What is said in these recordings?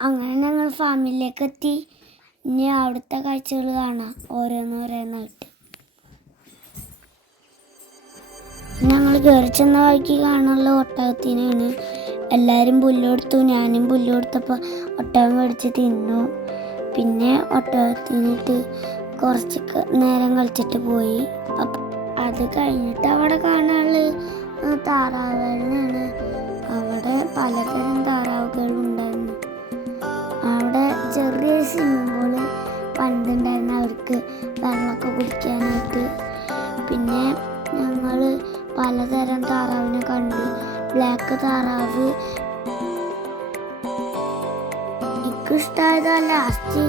അങ്ങനെ ഞങ്ങൾ ഫാമിലിയിലേക്ക് എത്തി ഇനി അവിടുത്തെ കാഴ്ചകൾ കാണാം. ഓരോന്നോരോന്നായിട്ട് ഞങ്ങൾ കയറി ചെന്ന വഴിക്ക് കാണാനുള്ള ഒട്ടകത്തിനാണ്. എല്ലാവരും പുല്ല് ഞാനും പുല്ല് കൊടുത്തപ്പോൾ ഒട്ടകം മേടിച്ച് തിന്നു. പിന്നെ ഒട്ടകത്തിനിട്ട് കുറച്ച് നേരം കളിച്ചിട്ട് പോയി. അപ്പം അത് കഴിഞ്ഞിട്ട് അവിടെ കാണാനുള്ള താറാവുകളാണ് അവിടെ പലതരം അവിടെ ചെറിയ സ്വിമ്മിംഗ് പൂൾ പണ്ടുണ്ടായിരുന്നു അവർക്ക് വെള്ളമൊക്കെ കുടിക്കാനായിട്ട്. പിന്നെ ഞങ്ങൾ പലതരം താറാവിനെ കണ്ടു. ബ്ലാക്ക് താറാവ്. എനിക്ക് ഇഷ്ടമായത് ലാസ്റ്റ്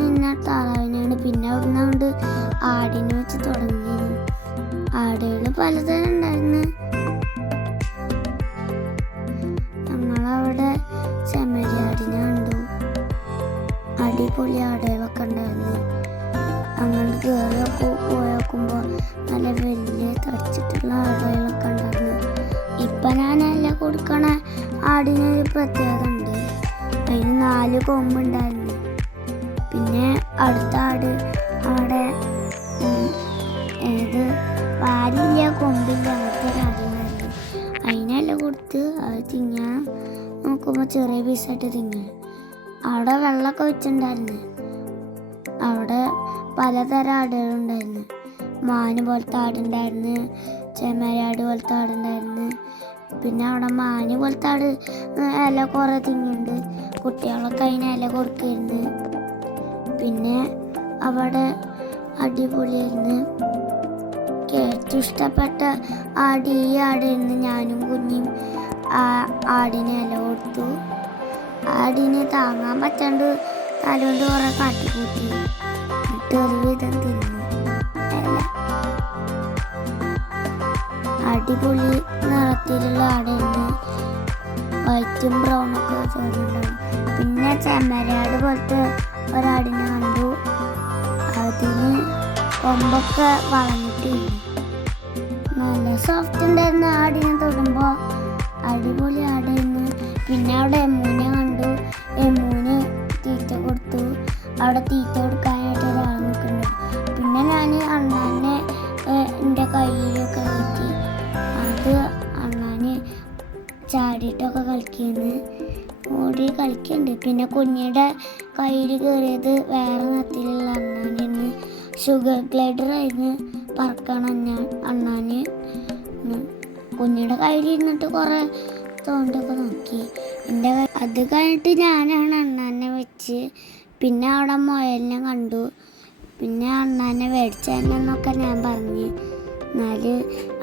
നിന്ന താറാവിനെയാണ്. പിന്നെ അവിടെ കൊണ്ട് ആടിനെ വെച്ച് തുടങ്ങി. ആടുകൾ പലതരം ഉണ്ടായിരുന്നു. അടിപൊളി അടയിലൊക്കെ ഉണ്ടായിരുന്നു. അങ്ങോട്ട് കയറിയൊക്കെ പോയി നോക്കുമ്പോൾ നല്ല വലിയ തടിച്ചിട്ടുള്ള അടയിലൊക്കെ ഉണ്ടായിരുന്നു. ഇപ്പം ഞാനെല്ലാം കൊടുക്കണ ആടിനൊരു പ്രത്യേകത ഉണ്ട്. അതിന് നാല് കൊമ്പുണ്ടായിരുന്നു പിന്നെ അടുത്ത ആട് അവിടെ ഏത് വാലില്ല കൊമ്പില്ല അങ്ങനത്തെ ഒരു ആടുണ്ടായിരുന്നു അതിനെല്ലാം കൊടുത്ത് അത് തിന്നാൻ നോക്കുമ്പോൾ ചെറിയ പീസായിട്ട് തിന്നു. അവിടെ വെള്ളമൊക്കെ വെച്ചിട്ടുണ്ടായിരുന്നു. അവിടെ പലതരം ആടുകളുണ്ടായിരുന്നു മാന് പോലത്തെ ആടുണ്ടായിരുന്നു ചെമ്മരാട് പോലത്തെ ആടുണ്ടായിരുന്നു പിന്നെ അവിടെ മാന് പോലത്തെ ആട് ഇല കുറേ തിങ്ങുണ്ട് കുട്ടികളൊക്കെ അതിന് ഇല കൊടുക്കുന്നുണ്ട് പിന്നെ അവിടെ അടിപൊളിയായിരുന്നു. ഏറ്റവും ഇഷ്ടപ്പെട്ട ആട് ഈ ആടായിരുന്നു. ഞാനും കുഞ്ഞും ആടിന് ഇല കൊടുത്തു. ആടിനെ താങ്ങാൻ പറ്റാണ്ട് തലോണ്ട് കുറെ കാട്ടിക്കൂട്ടി എന്നിട്ട് ഒരു വിധം തിന്നു. അല്ല. അടിപൊളി നിറത്തിലുള്ള ആടായിരുന്നു വൈറ്റും ബ്രൗൺ ഒക്കെ ചേർന്നുണ്ടാവും പിന്നെ ചെമ്മരാട് പോലത്തെ ഒരാടിനെ കണ്ടു. അതിന് കൊമ്പൊക്കെ വളഞ്ഞിട്ടില്ല നല്ല സോഫ്റ്റ് ഉണ്ടായിരുന്ന ആടിനെ തൊടുമ്പോൾ അടിപൊളി ആടായിരുന്നു പിന്നെ അവിടെ എമ്മൂനെ കണ്ടു. എമ്മൂന് തീറ്റ കൊടുത്തു. അവിടെ തീറ്റ കൊടുക്കാനായിട്ട് ഒരാൾ നിൽക്കുന്നു. പിന്നെ ഞാൻ അണ്ണാനെ എന്റെ കയ്യിലൊക്കെ കയറ്റി. അത് അണ്ണാന് ചാടിയിട്ടൊക്കെ കളിക്കുന്നു. ഓടി കളിക്കുന്നുണ്ട് പിന്നെ കുഞ്ഞിയുടെ കയ്യിൽ കയറിയത് വേറെ നിറത്തിലുള്ള അണ്ണാനായിരുന്നു ഷുഗർ ഗ്ലൈഡർ ആയിരുന്നു പറക്കണം ഞാൻ അണ്ണാന്. കുഞ്ഞിയുടെ കയ്യിൽ ഇരുന്നിട്ട് കുറേ തോണ്ടൊക്കെ നോക്കി എന്റെ അത് കഴിഞ്ഞിട്ട് ഞാനാണ് അണ്ണാനെ വെച്ച്. പിന്നെ അവിടെ മുയലിനെ കണ്ടു. പിന്നെ അണ്ണാനെ മേടിച്ചെന്നൊക്കെ ഞാൻ പറഞ്ഞു. എന്നാൽ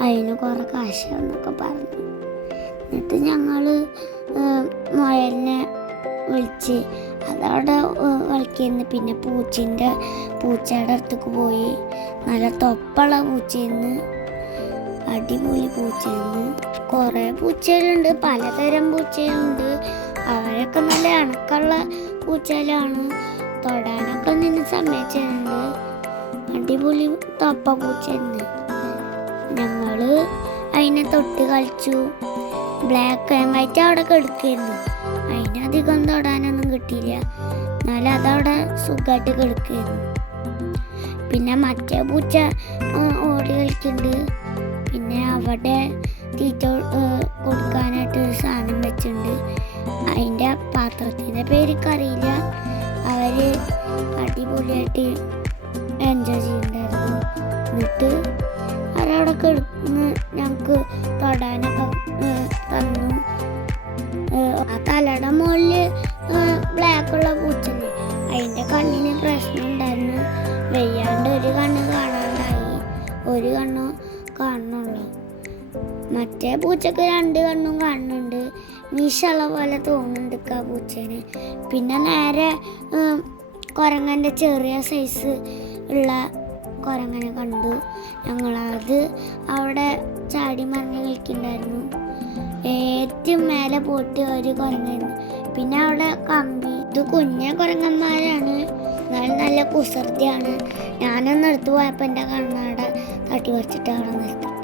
അതിന് കുറേ കാശാന്നൊക്കെ പറഞ്ഞു. എന്നിട്ട് ഞങ്ങൾ മുയലിനെ വിളിച്ച് അതവിടെ കളിക്കുന്നു പിന്നെ പൂച്ചേന്റെ പൂച്ചയുടെ അടുത്തേക്ക് പോയി. നല്ല തൊപ്പുള്ള പൂച്ചയെന്ന് അടിപൊളി പൂച്ചയെന്ന് കുറേ പൂച്ചകളുണ്ട് പലതരം പൂച്ചയുണ്ട് അവരൊക്കെ നല്ല അണക്കുള്ള പൂച്ചകളാണ്. തൊടാനൊക്കെ നിന്ന് സമ്മതിച്ചിട്ടുണ്ട്. അടിപൊളി തപ്പ പൂച്ചയുണ്ട്. ഞങ്ങൾ അതിനെ തൊട്ട് കളിച്ചു. ബ്ലാക്ക് ആൻഡ് വൈറ്റ് അവിടെ കിടക്കായിരുന്നു അതിനധികം തൊടാനൊന്നും കിട്ടിയില്ല. എന്നാലും അതവിടെ സുഖമായിട്ട് കിടക്കായിരുന്നു പിന്നെ മറ്റേ പൂച്ച ഓടി കളിക്കുന്നുണ്ട്. പിന്നെ അവിടെ തീറ്റ കൊടുക്കാനായിട്ട് ഒരു സാധനം വെച്ചിട്ടുണ്ട്. അതിന്റെ പാത്രത്തിന്റെ പേരൊക്കെ അറിയില്ല അവർ അടിപൊളിയായിട്ട് എൻജോയ് പൂച്ചക്ക് രണ്ട് കണ്ണും കാണുന്നുണ്ട്. മീശുള്ള പോലെ തോന്നുന്നുണ്ട് ആ പിന്നെ നേരെ കുരങ്ങന്റെ ചെറിയ സൈസ് ഉള്ള കുരങ്ങനെ കണ്ടു. ഞങ്ങളത് അവിടെ ചാടി മറിഞ്ഞ് കളിക്കുന്നുണ്ടായിരുന്നു. ഏറ്റവും മേലെ പോയിട്ട് ഒരു കുരങ്ങായിരുന്നു. പിന്നെ അവിടെ കമ്പി. ഇത് കുഞ്ഞ കുരങ്ങന്മാരാണ്. എന്നാലും നല്ല കുസൃതിയാണ്. ഞാനൊന്ന് എടുത്തു പോയപ്പോൾ എന്റെ കണ്ണാട തട്ടി പറിച്ചിട്ട് നിർത്തി.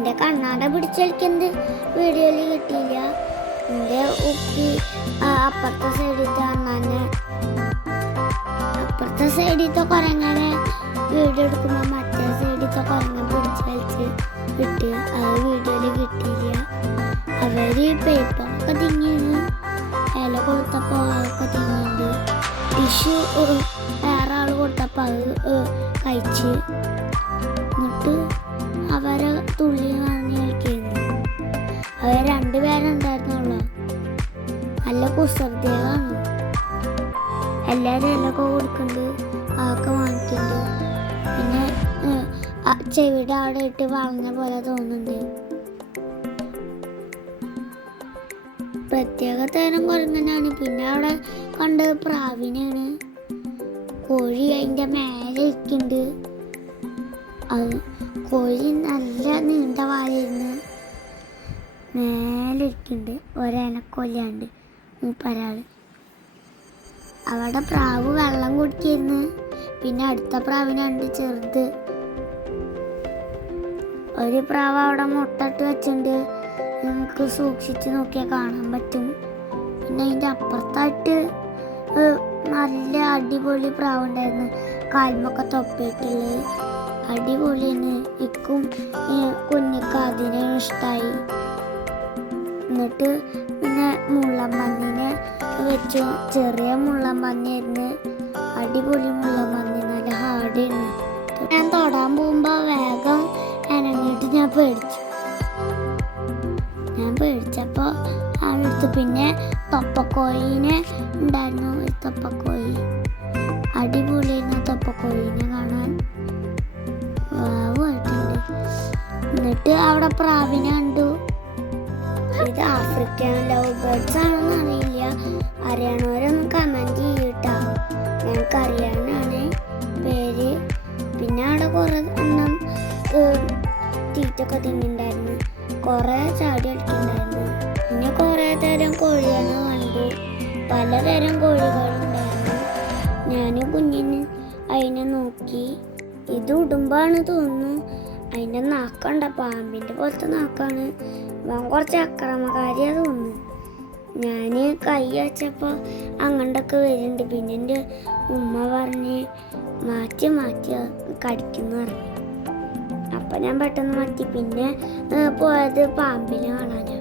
എന്റെ കണ്ണാട പിടിച്ചെടുക്കുന്നത് വീഡിയോയിൽ കിട്ടിയില്ല. എന്റെ ഉപ്പി അപ്പുറത്തെ സൈഡിലത്തെ അണ്ണാനെ. അപ്പുറത്തെ സൈഡിലത്തെ കുരങ്ങനെ വീഡിയോ എടുക്കുമ്പോൾ മറ്റേ സൈഡിലത്തെ കുറങ്ങ പിടിച്ച് വലിച്ച് കിട്ടി അത് വീഡിയോയിൽ കിട്ടിയില്ല. അവർ പേപ്പറൊക്കെ തിങ്ങിയിരുന്നു ഇല കൊടുത്തപ്പോൾ അതൊക്കെ തിങ്ങിണ്ട് ടിഷ്യൂ വേറെ ആൾ കൊടുത്തപ്പോൾ അത് കഴിച്ച്. കുസൃതികളാണ് എല്ലാവരും എല്ലൊക്കെ കൊടുക്കുന്നുണ്ട് അതൊക്കെ വാങ്ങിക്കുന്നുണ്ട് പിന്നെ ചെവിയുടെ അവിടെ ഇട്ട് വാങ്ങുന്ന പോലെ തോന്നുന്നുണ്ട്. പ്രത്യേക തരം കുരങ്ങനാണ്. പിന്നെ അവിടെ കണ്ട് പ്രാവിനാണ് കോഴി അതിന്റെ മേലെ ഇരിക്കുന്നുണ്ട് അത് കോഴി നല്ല നീണ്ട വാലിരുന്ന് മേലെ ഇരിക്കുന്നുണ്ട് ഒരനക്കൊല്ലാണ്ട് മൂപ്പരാൾ അവിടെ പ്രാവ് വെള്ളം കുടിക്കിരുന്ന് പിന്നെ അടുത്ത പ്രാവിനുണ്ട് ചെറുത്. ഒരു പ്രാവ് അവിടെ മുട്ടിട്ട് വെച്ചിട്ടുണ്ട്. നമുക്ക് സൂക്ഷിച്ച് നോക്കിയാൽ കാണാൻ പറ്റും. പിന്നെ അതിന്റെ അപ്പുറത്തായിട്ട് നല്ല അടിപൊളി പ്രാവ് ഉണ്ടായിരുന്നു കാൽമൊക്കെ തൊപ്പിയിട്ടുള്ളത് അടിപൊളിയാണ്. ഇക്കും കുഞ്ഞിക്ക് അതിനെ ഇഷ്ടമായി എന്നിട്ട് പിന്നെ മുള്ളമ്പന്നിനെ വെച്ചു. ചെറിയ മുള്ളമ്പന്നിയായിരുന്നു അടിപൊളി മുള്ളമ്പന്നി നല്ല ഹാർഡായിരുന്നു. ഞാൻ തൊടാൻ പോകുമ്പോൾ വേഗം അനങ്ങിയിട്ട് ഞാൻ പേടിച്ചു. ഞാൻ പേടിച്ചപ്പോൾ അവിടുത്തെ പിന്നെ തൊപ്പക്കോയിനെ ഉണ്ടായിരുന്നു. ഒരു തൊപ്പക്കോയി അടിപൊളിയായിരുന്നു തൊപ്പക്കോയിനെ കാണാൻ. വാവായിട്ടുണ്ട് എന്നിട്ട് അവിടെ പ്രാവിനെ കണ്ടു. ഇത് ആഫ്രിക്കൻ ലവ് ബേർഡ്സ് ആണെന്ന് അറിയില്ല. അറിയണവരൊന്ന് കമന്റ് ചെയ്യട്ടോ. ഞങ്ങൾക്ക് അറിയാനാണ് പേര്. പിന്നെ അവിടെ കുറേ ഏഹ്, തീറ്റൊക്കെ തിന്നുണ്ടായിരുന്നു. കുറേ ചാടി അടിക്കുന്നുണ്ടായിരുന്നു പിന്നെ കുറേ തരം കോഴിയാണ് കണ്ടു. പലതരം കോഴികളുണ്ടായിരുന്നു ഞാൻ കുഞ്ഞിന് അതിനെ നോക്കി. ഇത് ഉടുമ്പാണ് തോന്നുന്നു. അതിന്റെ നാക്കണ്ട പാമ്പിന്റെ പോലത്തെ നാക്കാണ്. ഇവൻ കുറച്ച് അക്രമകാരിയാ തോന്നുന്നു. ഞാൻ കൈ വച്ചപ്പോൾ അങ്ങോട്ടൊക്കെ വരുന്നുണ്ട്. പിന്നെ എന്റെ ഉമ്മ പറഞ്ഞ് മാറ്റി മാറ്റി കടിക്കുന്നു പറഞ്ഞു. അപ്പം ഞാൻ പെട്ടെന്ന് മാറ്റി. പിന്നെ പോയത് പാമ്പിനെ കാണാനാണ്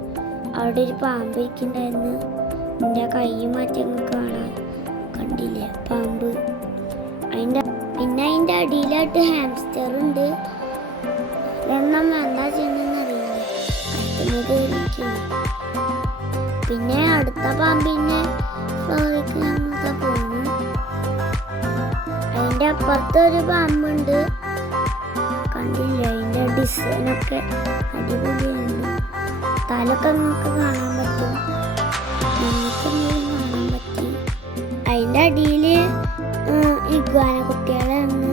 അവിടെ ഒരു പാമ്പ് ഇരിക്കുന്നുണ്ടായിരുന്നു. എന്റെ കൈ മാറ്റി അങ്ങ് കാണാൻ കണ്ടില്ലേ? പാമ്പ്. അതിന്റെ പിന്നെ അതിന്റെ അടിയിലായിട്ട് ഹാംസ്റ്റർ ഉണ്ട്. എന്നാൽ അറിയില്ല കത്തുന്നത് ഇരിക്കുന്നു പിന്നെ അടുത്ത പാമ്പിന്റെ ഫ്ലോറിക്ക് ഞങ്ങൾക്ക് പോകുന്നു അതിന്റെ അപ്പുറത്ത് ഒരു പാമ്പുണ്ട്. കണ്ടില്ല? അതിന്റെ ഡിസൈനൊക്കെ അടിപൊളിയാണ്. തലൊക്കെ നമുക്ക് കാണാൻ പറ്റും. നിങ്ങൾക്ക് കാണാൻ പറ്റി. അതിന്റെ അടിയിൽ ഇഗ്വാന കുട്ടികളായിരുന്നു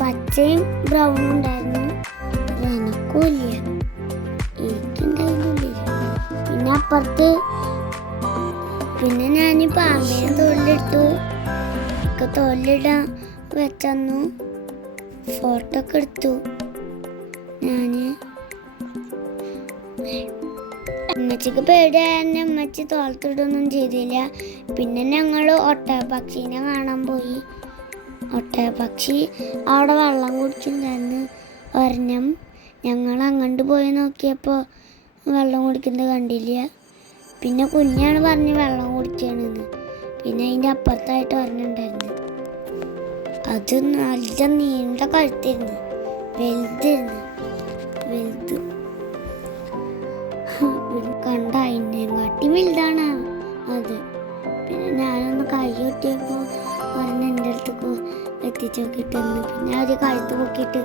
പച്ചയും ബ്രൗണും ഉണ്ടായിരുന്നു. എനക്കുമില്ല അപ്പുറത്ത്. പിന്നെ ഞാൻ പാമ്പിനെ തോലിലിട്ടു ഒക്കെ തോലിലിടാൻ വെച്ചന്നു. ഫോട്ടോ ഒക്കെ എടുത്തു. ഞാൻ അമ്മച്ചിക്ക് പേടിയായ അമ്മച്ചി തോളത്തിടൊന്നും ചെയ്തില്ല. പിന്നെ ഞങ്ങൾ ഒട്ടകപ്പക്ഷീനെ കാണാൻ പോയി. ഒട്ടകപ്പക്ഷി അവിടെ വെള്ളം കുടിച്ചിട്ടുണ്ടായിരുന്നു. ഒരെണ്ണം ഞങ്ങൾ അങ്ങോട്ട് പോയി നോക്കിയപ്പോൾ വെള്ളം കുടിക്കുന്നത് കണ്ടില്ല. പിന്നെ കുഞ്ഞാണ് പറഞ്ഞ് വെള്ളം കുടിക്കണെന്ന്. പിന്നെ അതിന്റെ അപ്പുറത്തായിട്ട് പറഞ്ഞിട്ടുണ്ടായിരുന്നു അത് നല്ല നീണ്ട കഴുത്തിരുന്നു വലുതിരുന്നു വലുത്. കണ്ട അതിനെക്കാട്ടി വലുതാണ് അത്. പിന്നെ ഞാനൊന്ന് കൈ കൊട്ടിയപ്പോൾ പറഞ്ഞ് എന്റെ അടുത്തേക്ക് എത്തിച്ചു നോക്കിയിട്ടുണ്ട് പിന്നെ അവർ കഴുത്ത് പൊക്കിയിട്ട്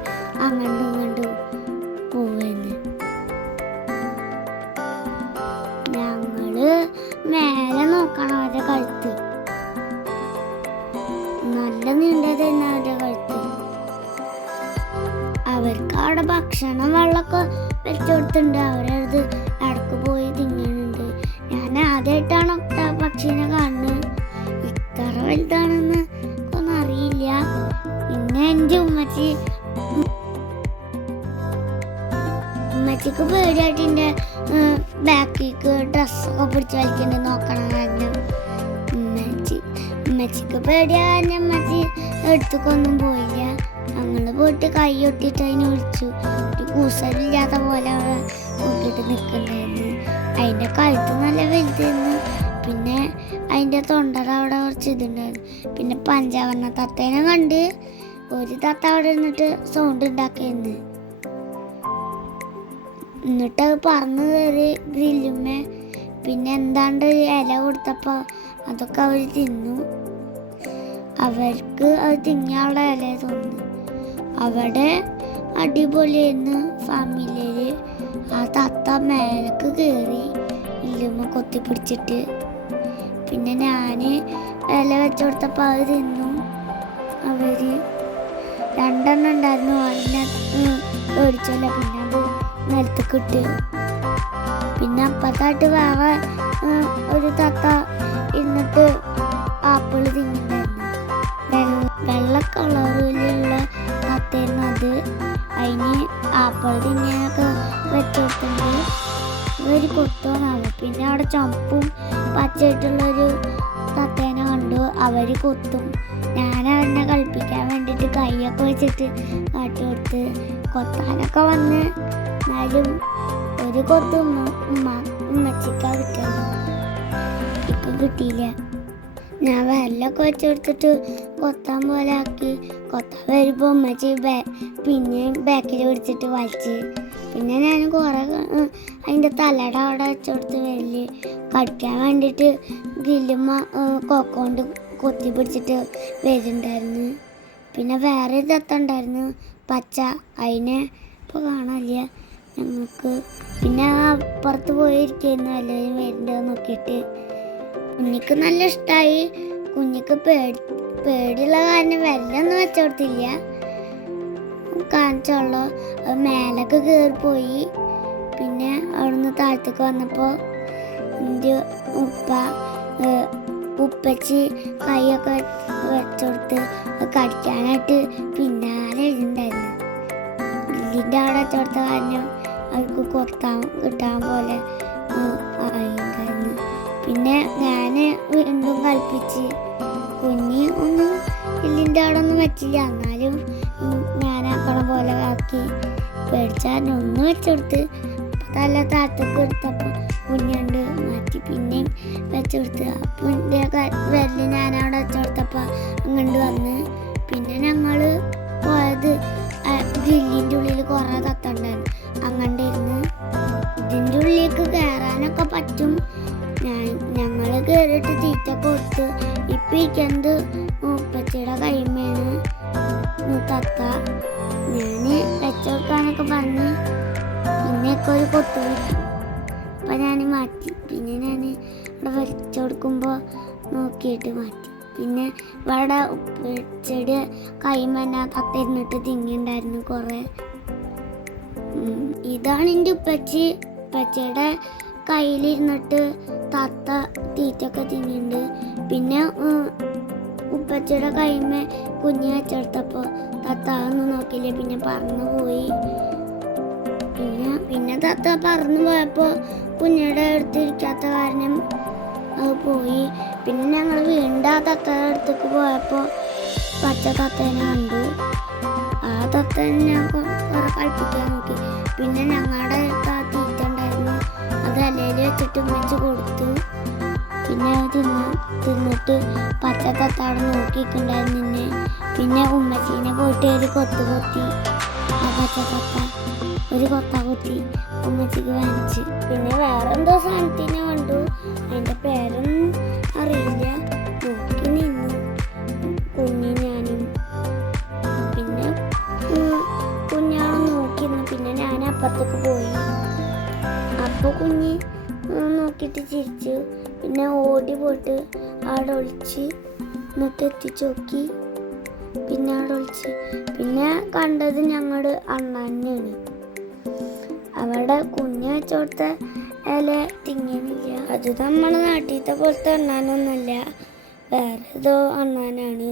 അങ്ങോട്ടും ഇങ്ങോട്ടും ഉമ്മച്ചിക്ക് പേടിയായിട്ട് എന്റെ ബാക്കിക്ക് ഡ്രസ്സൊക്കെ പിടിച്ച് വലിക്കുന്നുണ്ട് നോക്കണം ഉമ്മച്ചി ഉമ്മച്ചിക്ക് പേടിയാ അമ്മച്ചി എടുത്തുക്കൊന്നും പോയില്ല. ഞങ്ങൾ പോയിട്ട് കൈ ഒട്ടിട്ട് അതിനെ വിളിച്ചു. ഒരു കൂസലില്ലാത്ത പോലെ അവിടെ നിൽക്കണ്ടായിരുന്നു. അതിന്റെ കഴുത്ത് നല്ല വലുതായിരുന്നു. പിന്നെ അതിന്റെ തൊണ്ടയുടെ അവിടെ കുറച്ച് ഇതുണ്ടായിരുന്നു. പിന്നെ പഞ്ചാവണ്ണ തത്തേനെ കണ്ട് ഒരു തത്ത അവിടെ ഇരുന്നിട്ട് സൗണ്ട് ഉണ്ടാക്കിയിരുന്നു. എന്നിട്ട് അത് കയറി ഗ്രില്ലുമേ പിന്നെ എന്താണ്ട് ഇല കൊടുത്തപ്പോൾ അതൊക്കെ അവർ തിന്നു. അവർക്ക് അത് തിങ്ങിയുള്ള ഇല തോന്നി അവിടെ അടിപൊളിയായിരുന്നു ഫാമിലിയിൽ ആ തത്ത മേലേക്ക് കയറി ഇല്ലുമ്മ കൊത്തിപ്പിടിച്ചിട്ട്. പിന്നെ ഞാൻ ഇല വെച്ച് കൊടുത്തപ്പോൾ അത് തിന്നു. അവർ രണ്ടെണ്ണം ഉണ്ടായിരുന്നു. അതിനകത്ത് ഓടിച്ചല്ല പിന്നെ നിലത്തേക്ക് ഇട്ട് പിന്നെ അപ്പത്തായിട്ട് വേറെ ഒരു തത്ത ഇരുന്നിട്ട് ആപ്പിൾ തിന്നിട്ടുണ്ടായിരുന്നു. വെള്ള കളറിലുള്ള തത്തയായിരുന്നു അത്. അതിന് ആപ്പിൾ തിന്നാനൊക്കെ വെച്ചോട്ടുണ്ട് ഒരു കൊത്തോണാവും പിന്നെ അവിടെ ചുമപ്പും പച്ചയായിട്ടുള്ളൊരു തത്തേനെ കണ്ടു. അവർ കൊത്തും. ഞാൻ അവനെ കളിപ്പിക്കാൻ വേണ്ടിയിട്ട് കൈയൊക്കെ വെച്ചിട്ട് കാട്ടി കൊടുത്ത് കൊത്താനൊക്കെ വന്ന് എന്നാലും ഒരു കൊത്ത് ഉമ്മ ഉമ്മ ഉമ്മച്ചിക്കാ ഇപ്പൊ കിട്ടിയില്ല. ഞാൻ വെല്ലൊക്കെ വെച്ച് കൊടുത്തിട്ട് കൊത്താൻ പോലെ ആക്കി. കൊത്താൻ വരുമ്പോൾ ഉമ്മച്ചി പിന്നെ ബാക്കിൽ പിടിച്ചിട്ട് വലിച്ച്. പിന്നെ ഞാൻ കുറേ അതിന്റെ തലയുടെ അവിടെ വെച്ച് കൊടുത്ത് വലിയ കടിക്കാൻ വേണ്ടിയിട്ട് ഗില്ലുമ്മ കൊക്കോണ്ട് കൊത്തി പിടിച്ചിട്ട് വരുന്നുണ്ടായിരുന്നു. പിന്നെ വേറെ തത്ത ഉണ്ടായിരുന്നു പച്ച. അതിനെ ഇപ്പോൾ കാണാനില്ല ഞങ്ങൾക്ക് പിന്നെ പുറത്ത് അപ്പുറത്ത് പോയി ഇരിക്കുന്നു എല്ലാവരും വരുന്നുണ്ടോ നോക്കിയിട്ട്. കുഞ്ഞിക്ക് നല്ല ഇഷ്ടമായി കുഞ്ഞിക്ക് പേടി പേടിയുള്ള കാരണം വെല്ലൊന്നും വെച്ചോടത്തില്ല. കാണിച്ചോളൂ. മേലൊക്കെ കയറി പോയി പിന്നെ അവിടുന്ന് താഴത്തേക്ക് വന്നപ്പോൾ എന്റെ ഉപ്പ ഉപ്പച്ചി കൈയൊക്കെ വെച്ചോടുത്ത് കടിക്കാനായിട്ട് പിന്നാലെ ഉണ്ടായിരുന്നു ഇതിന്റെ അവിടെ വെച്ചോടുത്ത കാരണം അവർക്ക് കൊത്താൻ കിട്ടാൻ പോലെ ആയിണ്ടായിരുന്നു പിന്നെ ഞാൻ വീണ്ടും കളിപ്പിച്ച് കുഞ്ഞി ഒന്നും എല്ലിന്റെ അവിടെ ഒന്നും വെച്ചില്ല. എന്നാലും ഞാൻ ഞാനാക്കണ പോലെ ആക്കി പേടിച്ചാൽ ഒന്ന് വെച്ചെടുത്ത് തല താഴത്തേക്ക് എടുത്തപ്പോൾ കുഞ്ഞുണ്ട് മാറ്റി പിന്നെയും വെച്ചെടുത്ത്. അപ്പം ഞാൻ ഞാനവിടെ വെച്ചെടുത്തപ്പോൾ അങ്ങോട്ട് വന്ന് പിന്നെ ഞങ്ങൾ ഗ്രില്ലിന്റെ ഉള്ളിൽ കുറേ തത്തണ്ടായിരുന്നു അങ്ങനെ ഇരുന്ന് ഇതിന്റെ ഉള്ളിലേക്ക് കയറാനൊക്കെ പറ്റും. ഞാൻ ഞങ്ങൾ കയറിയിട്ട് തീറ്റ കൊടുത്ത് ഇപ്പം ഇരിക്കുന്നത് മുപ്പത്തിയുടെ കൈമേണ് തത്ത. ഞാൻ വെച്ചുകൊടുക്കാനൊക്കെ പറഞ്ഞ് പിന്നെയൊക്കെ ഒരു കൊത്തു അപ്പം ഞാൻ മാറ്റി. പിന്നെ ഞാൻ ഇവിടെ വെച്ചു കൊടുക്കുമ്പോൾ നോക്കിയിട്ട് മാറ്റി. പിന്നെ ഇവിടെ ഉപ്പച്ചെടി കൈമന തത്ത ഇരുന്നിട്ട് തിങ്ങിണ്ടായിരുന്നു കുറേ. ഇതാണ് എന്റെ ഉപ്പച്ചി. ഉപ്പച്ചിയുടെ കയ്യിലിരുന്നിട്ട് തത്ത തീറ്റൊക്കെ തിന്നുന്നുണ്ട് പിന്നെ ഉപ്പച്ചയുടെ കൈമേ കുഞ്ഞ് വെച്ചെടുത്തപ്പോൾ തത്ത ഒന്നും നോക്കില്ല പിന്നെ പറന്നു പോയി. പിന്നെ പിന്നെ തത്ത പറന്നു പോയപ്പോൾ കുഞ്ഞിയുടെ അടുത്ത് ഇരിക്കാത്ത കാരണം അത് പോയി. പിന്നെ ഞങ്ങൾ വീണ്ടും ആ തത്തയുടെ അടുത്തേക്ക് പോയപ്പോൾ പച്ച തത്തേനെ കണ്ടു. ആ തത്തേനെ ഞാൻ കുറെ കളിപ്പിക്കാൻ നോക്കി. പിന്നെ ഞങ്ങളുടെ അടുത്ത് ആ തീറ്റ ഉണ്ടായിരുന്നു. അത് അലയിൽ വെച്ചിട്ട് വെച്ച് കൊടുത്തു. പിന്നെ തിന്ന് തിന്നിട്ട് പച്ച തത്ത അവിടെ നോക്കിയിട്ടുണ്ടായിരുന്നു നിന്നെ. പിന്നെ ഉമ്മച്ചീനെ പോയിട്ട് ഒരു കൊത്ത് കൊത്തി. ആ പച്ച തത്ത ഒരു കൊത്ത കൊത്തി ഉമ്മച്ചിക്ക് വാങ്ങിച്ച്. പിന്നെ വേറെന്തോ സാധനത്തിനെ കണ്ടു. അപ്പുറത്തേക്ക് പോയി. അപ്പോൾ കുഞ്ഞ് നോക്കിയിട്ട് ചിരിച്ചു. പിന്നെ ഓടി പോയിട്ട് അവിടെ ഒളിച്ച് എന്നിട്ട് എത്തിച്ച് നോക്കി. പിന്നെ അവിടെ ഒളിച്ച്. പിന്നെ കണ്ടത് ഞങ്ങളുടെ അണ്ണാനാണ് അവിടെ കുഞ്ഞ് വെച്ചോടുത്ത ഇല തിങ്ങണില്ല. അത് നമ്മളെ നാട്ടിലത്തെ പോലത്തെ അണ്ണാനൊന്നുമല്ല വേറെ ഏതോ അണ്ണാനാണ്.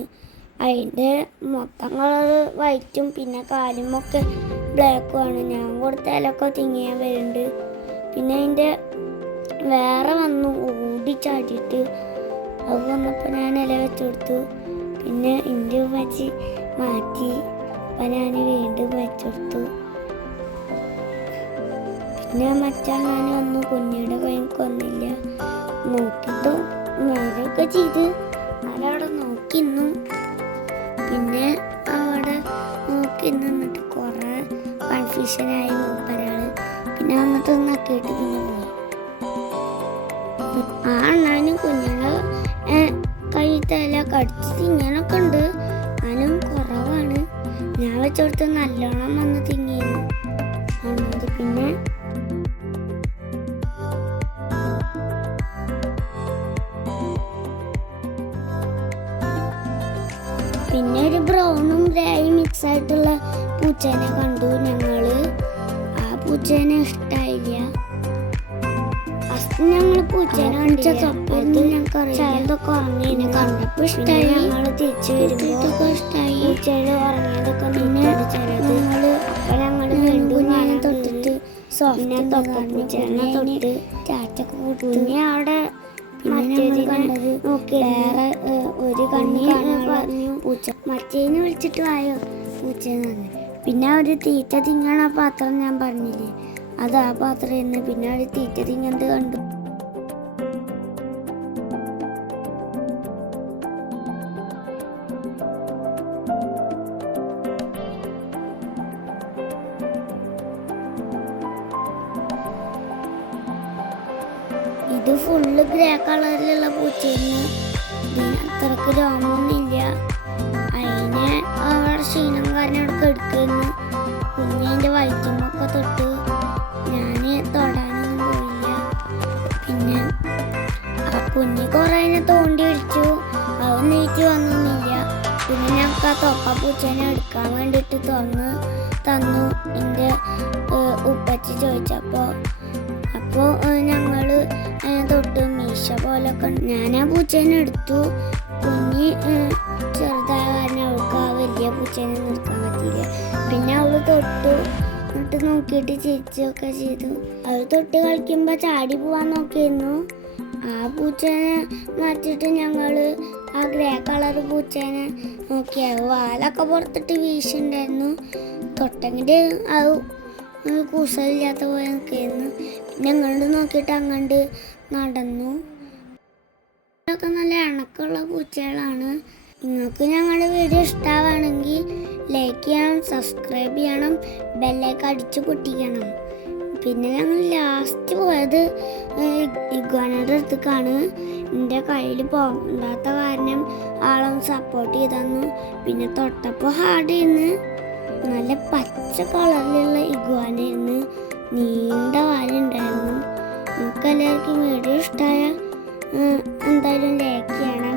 അതിന്റെ മൊത്തം കളറ് വൈറ്റും പിന്നെ കാലുമൊക്കെ ബ്ലാക്കും ആണ്. ഞാൻ ഇലക്കോ തിങ്ങിയാൻ വരുന്നുണ്ട് പിന്നെ അതിന്റെ വേറെ വന്നു ഓടിച്ചാടിയിട്ട് അത് വന്നപ്പോൾ ഞാൻ ഇല വെച്ച് കൊടുത്തു. പിന്നെ എന്റെ വെച്ച് മാറ്റി. അപ്പം ഞാൻ വീണ്ടും വെച്ച് കൊടുത്തു. പിന്നെ ഞാൻ വന്നു. കുഞ്ഞിയുടെ കൈ കൊന്നില്ല നോക്കിട്ടു ഞാനൊക്കെ ചെയ്ത്. ആരവിടെ നോക്കിന്നു. പിന്നെ അവിടെ നോക്കി കുറെ കൺഫ്യൂഷനായി മൂപ്പരാൾ പിന്നെ വന്നിട്ട് നക്കിയിട്ട് പിന്നെ പോയി ആ അണ്ണാനും കുഞ്ഞുങ്ങൾ കൈ തല കടിച്ച് തിങ്ങാനൊക്കെ ഉണ്ട്. അതിനും കുറവാണ്. ഞാൻ വെച്ചോടത്ത് നല്ലോണം വന്ന് തിങ്ങിയിരുന്നു. പിന്നെ പിന്നെ ഒരു ബ്രൗണും ഗ്രേയും മിക്സ് ആയിട്ടുള്ള പൂച്ചേനെ കണ്ടു ഞങ്ങൾ. ആ പൂച്ചേനെ ഇഷ്ടായില്ല. ഫസ്റ്റ് ഞങ്ങൾ പൂച്ചേനെ കണ്ടിച്ച ഞങ്ങൾക്ക് ഞങ്ങൾക്കറിയാതൊക്കെ ഉറങ്ങിനെ കണ്ടപ്പോ ഇഷ്ടായി. ഞങ്ങൾ തിരിച്ചു വരുമ്പോ ഇഷ്ടായി. പൂച്ചേനെ ഉറങ്ങിയതൊക്കെ പിന്നെ ഞങ്ങൾ അപ്പൊ ഞങ്ങൾ വീണ്ടും ഞാൻ തൊട്ടിട്ട് സോഫ്റ്റ് തൊപ്പൂച്ചേനെ തൊട്ട് ചാച്ചൊക്കെ കൂട്ടി പിന്നെ അവിടെ വേറെ ഒരു കണ്ണി പറഞ്ഞു പൂച്ച മറ്റേന്ന് വിളിച്ചിട്ട് വായോ? പൂച്ചേന്ന് പറഞ്ഞു. പിന്നെ ഒരു തീറ്റ തിങ്ങണ പാത്രം ഞാൻ പറഞ്ഞില്ലേ? അത് ആ പാത്രം എന്ന് പിന്നെ ഒരു തീറ്റ തിങ്ങത് കണ്ടു? ഇത് ഫുള്ള് ഗ്രേ കളറിലുള്ള പൂച്ചയെന്ന് അത്രയ്ക്ക് രോമൊന്നുമില്ല അതിനെ അവിടെ ക്ഷീണം കാരണം അവിടെ കെടുക്കുന്നു എന്റെ വയറ്റുമൊക്കെ തൊട്ട് ഞാൻ തൊടാനൊന്നും പോയില്ല. പിന്നെ ആ കുഞ്ഞി കുറേ എന്നെ തോണ്ടി വിളിച്ചു അവൻ നീറ്റ് വന്നൊന്നുമില്ല. പിന്നെ ഞങ്ങൾക്ക് ആ തൊപ്പ പൂച്ചേനെ എടുക്കാൻ വേണ്ടിയിട്ട് തുറന്ന് തന്നു. എന്റെ ഉപ്പച്ചി ചോദിച്ചപ്പോൾ അപ്പോൾ ഞങ്ങൾ തൊട്ട് മീശ പോലൊക്കെ. ഞാൻ ആ പൂച്ചേനെ എടുത്തു. കുഞ്ഞി വലിയ പൂച്ചേനെ നിർത്താൻ പറ്റിയില്ല. പിന്നെ അവൾ തൊട്ടു എന്നിട്ട് നോക്കിയിട്ട് ചിരിച്ചൊക്കെ ചെയ്തു. അവൾ തൊട്ട് കളിക്കുമ്പോൾ ചാടി പോവാൻ നോക്കിയിരുന്നു. ആ പൂച്ചേനെ മാറ്റിയിട്ട് ഞങ്ങൾ ആ ഗ്രേ കളർ പൂച്ചേനെ നോക്കി. അത് വാലൊക്കെ പുറത്തിട്ട് വീശുണ്ടായിരുന്നു. തൊട്ടങ്ങിട്ട് അത് കൂസലില്ലാത്ത പോലെ നോക്കിയിരുന്നു പിന്നെ അങ്ങോട്ട് നോക്കിയിട്ട് അങ്ങോട്ട് നടന്നു. ഇതൊക്കെ നല്ല ഇണക്കമുള്ള പൂച്ചകളാണ്. നിങ്ങൾക്ക് ഞങ്ങളുടെ വീഡിയോ ലൈക്ക് ചെയ്യണം സബ്സ്ക്രൈബ് ചെയ്യണം ബെല്ലേക്ക് അടിച്ചു പൊട്ടിക്കണം. പിന്നെ ഞങ്ങൾ ലാസ്റ്റ് പോയത് ഇഗ്വാനയുടെ അടുത്തേക്കാണ്. എന്റെ കയ്യിൽ പോകാത്ത കാരണം ആളൊന്ന് സപ്പോർട്ട് ചെയ്തന്നു പിന്നെ തൊട്ടപ്പോൾ ഹാർഡ് ചെയ്യുന്ന നല്ല പച്ച കളറിലുള്ള ഇഗ്വാനായിരുന്നു. നീണ്ട വാലുണ്ടായിരുന്നു നമുക്ക് എല്ലാവർക്കും വീഡിയോ ഇഷ്ടമായ എന്തായാലും ലൈക്ക് ചെയ്യണം.